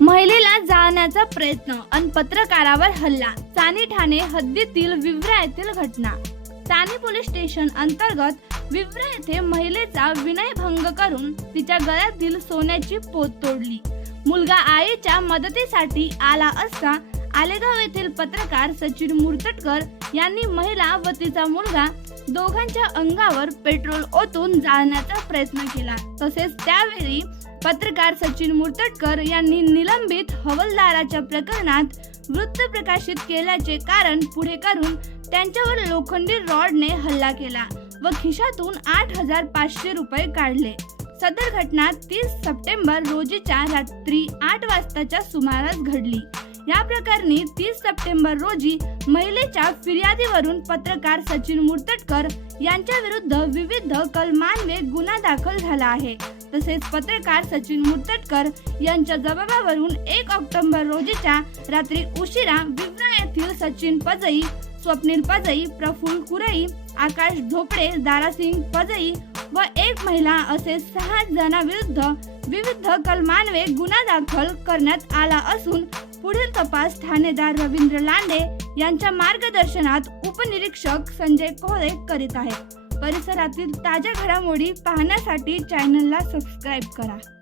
महिलेला जाळण्याचा प्रयत्न अन पत्रकारावर हल्ला. चानी ठाणे हद्दीतील विव्रा येथील घटना. चानी पोलीस स्टेशन अंतर्गत विव्रा येथे महिलेचा विनयभंग करून तिच्या गळ्यातील सोन्याची पोत तोडली. मुलगा आईच्या मदतीसाठी आला असता आलेगाव येथील पत्रकार सचिन मुर्तटकर यांनी महिला व तिचा मुलगा दोघांच्या अंगावर पेट्रोल ओतून जाळण्याचा प्रयत्न केला. तसेच त्यावेळी पत्रकार सचिन मुर्तटकर यांनी निलंबित हवलदाराच्या प्रकरणात वृत्त प्रकाशित केल्याचे कारण पुढे करून त्यांच्यावर लोखंडी रॉडने हल्ला केला व खिशातून आठ हजार पाचशे रुपये काढले. सदर घटना तीस सप्टेंबर रोजीच्या रात्री आठ वाजताच्या सुमारास घडली. या प्रकरणी तीस सप्टेंबर रोजी महिलेच्या फिर्यादीवरून पत्रकार सचिन मुर्तटकर यांच्या विरुद्ध विविध कलमांवे गुन्हा दाखल झाला आहे. तसेच पत्रकार सचिन मुर्तटकर यांच्या जबाबावरून एक ऑक्टोबर रोजीच्या रात्री उशिरा विव्रा येथील सचिन पजई स्वप्नील पजई प्रफुल्ल कुरई आकाश झोपडे दारासिंग पजई व एक महिला असे सहा जणांविरुद्ध विविध कलमांवे गुन्हा दाखल करण्यात आला असून पुढील तपास ठाणेदार रवींद्र लांडे यांच्या मार्गदर्शनात उपनिरीक्षक संजय कोहळे करीत आहेत. परिसरातील ताज्या घडामोडी पाहण्यासाठी चॅनलला सबस्क्राईब करा.